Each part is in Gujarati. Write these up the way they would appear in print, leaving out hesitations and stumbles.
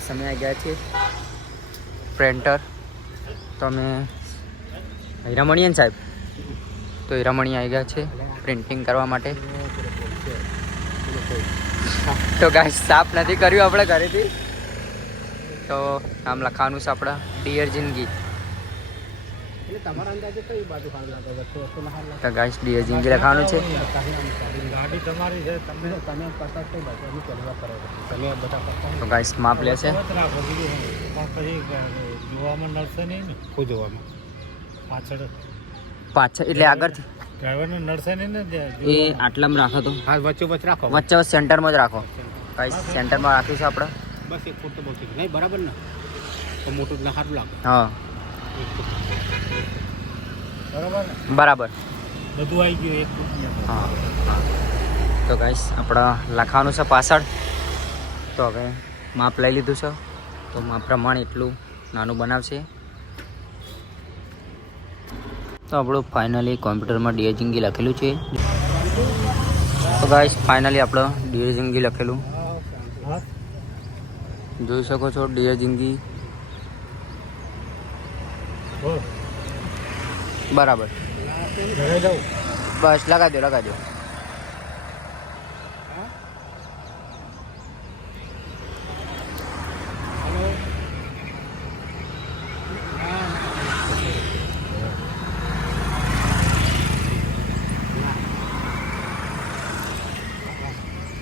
समय आ ગયા છે પ્રિન્ટર તો અમે હીરામણીયન સાહેબ તો હીરામણી આવી ગયા છે પ્રિન્ટિંગ કરવા માટે તો ગાઈસ સાફ નથી કર્યું આપણે ઘરેથી તો નામ લખવાનું છે આપણા ડિયર જિંદગી તો ગાઈસ ડિયર જિંદગી લખવાનું છે તો ગાઈસ માપ લેશે પાછળ એટલે આગળથી ડ્રાઈવરને નડશે નહીં ને એ આટલામાં રાખો તો હા વચ્ચે વચ્ચે રાખો વચ્ચે સેન્ટરમાં જ રાખો ગાઈસ સેન્ટરમાં રાખ્યું છે આપણે બસ એક ફૂટ તો બહુ ઠીક નહીં બરાબર ને તો મોટું જ સારું લાગે હા બરાબર ને બરાબર બધું આવી ગયું એક ફૂટ હા તો ગાઈસ આપણા લખવાનું છે પાછળ તો હવે માપ લઈ લીધું છે તો માપ પ્રમાણે એટલું નાનું બનાવશે તો આપણું ફાઇનલી કોમ્પ્યુટરમાં ડિયર જિંદગી લખેલું છે તો ગાઈસ ફાઇનલી આપણે ડિયર જિંદગી લખેલું જોઈ શકો છો ડિયર જિંદગી બરાબર બસ લગાવી દો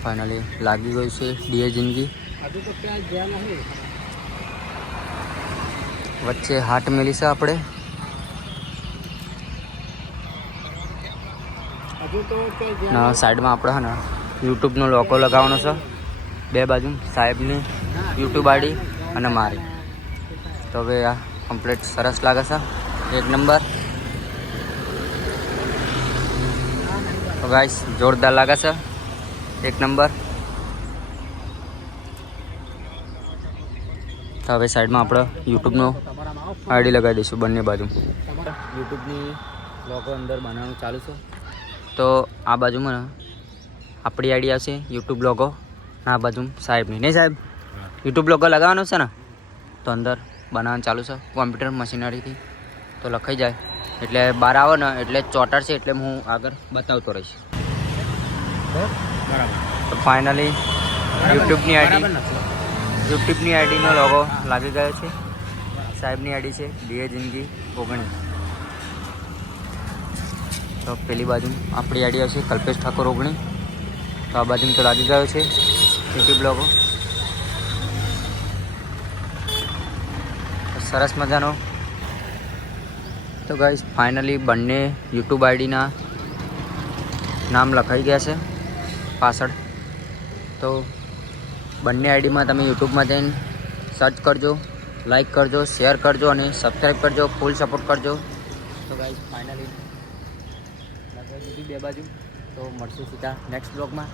ફાઇનલી લાગી ગયું છે ડિયર જિંદગી વચ્ચે હાટ મેલી છે આપણે સાઈડમાં આપણે હે ને યુટ્યુબનો લોગો લગાવવાનો છે બે બાજુ સાહેબની યુટ્યુબ આઈડી અને મારી તો હવે આ કમ્પ્લીટ સરસ લાગે છે એક નંબર તો ગાઈસ જોરદાર લાગે છે એક નંબર તો હવે સાઈડમાં આપણે યુટ્યુબનો આઈડી લગાવી દઈશું બંને બાજુ યુટ્યુબની લોગો અંદર બનાવવાનું ચાલુ છે તો આ બાજુમાં આપણી આઈડી આવશે યુટ્યુબ લોગો આ બાજુ સાહેબની નહીં સાહેબ યુટ્યુબ લોગો લગાવવાનો છે ને તો અંદર બનાવવાનું ચાલુ છે કોમ્પ્યુટર મશીનરીથી તો લખાઈ જાય એટલે બહાર આવે ને એટલે ચોંટાડશે એટલે હું આગળ બતાવતો રહીશ બરાબર તો ફાઇનલી યુટ્યુબની આઈડીનો લોગો લાગી ગયો છે સાહેબની આઈડી છે ડિયર જિંદગી 19 તો પેલી બાજુ આપણી આઈડી આવશે કલ્પેશ ઠાકોર 19 તો આ બાજુ તો લાગી ગયો છે યુટ્યુબ લોગો સરસ મજાનો તો ગાઈસ ફાઇનલી બંને યુટ્યુબ આઈડીના નામ લખાઈ ગયા છે પાછળ તો બંને આઈડીમાં તમે યુટ્યુબમાં જઈને સર્ચ કરજો લાઈક કરજો શેર કરજો અને સબસ્ક્રાઈબ કરજો ફૂલ સપોર્ટ કરજો તો ગાઈસ ફાઇનલી લગાવી દીધી બે બાજુ તો મળશું સીધા નેક્સ્ટ બ્લોગમાં